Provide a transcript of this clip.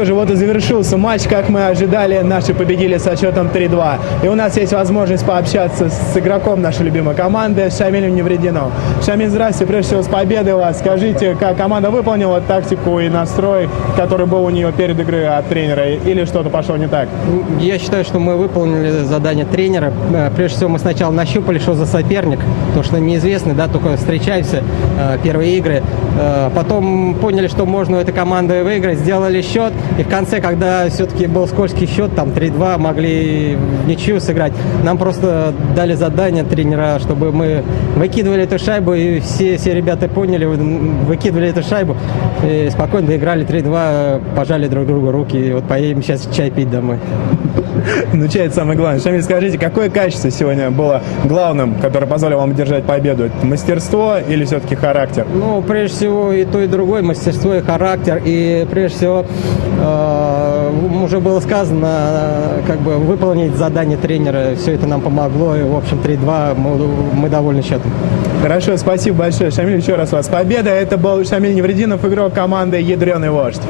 что же, вот и завершился матч, как мы ожидали, наши победили со счетом 3-2. И у нас есть возможность пообщаться с игроком нашей любимой команды, Шамилем Неврединовым. Шамиль, здравствуйте, прежде всего с победой вас. Скажите, как команда выполнила тактику и настрой, который был у нее перед игрой от тренера, или что-то пошло не так? Я считаю, что мы выполнили задание тренера. Прежде всего, мы сначала нащупали, что за соперник, потому что неизвестный, да, только встречаемся, первые игры. Потом поняли, что можно у этой команды выиграть, сделали счет. И в конце, когда все-таки был скользкий счет, там 3-2, могли в ничью сыграть, нам просто дали задание тренера, чтобы мы выкидывали эту шайбу, и все ребята поняли, выкидывали эту шайбу, и спокойно доиграли 3-2, пожали друг другу руки, и вот поедем сейчас чай пить домой. Ну, чай — это самое главное. Шамиль, скажите, какое качество сегодня было главным, которое позволило вам одержать победу? Мастерство или все-таки характер? Ну, прежде всего, и то, и другое, мастерство и характер. И, прежде всего, уже было сказано, как бы выполнить задание тренера. Все это нам помогло. И, в общем, 3-2, мы довольны счетом. Хорошо, спасибо большое. Шамиль, еще раз вас победа. Это был Шамиль Неврединов, игрок команды «Ядреный вождь».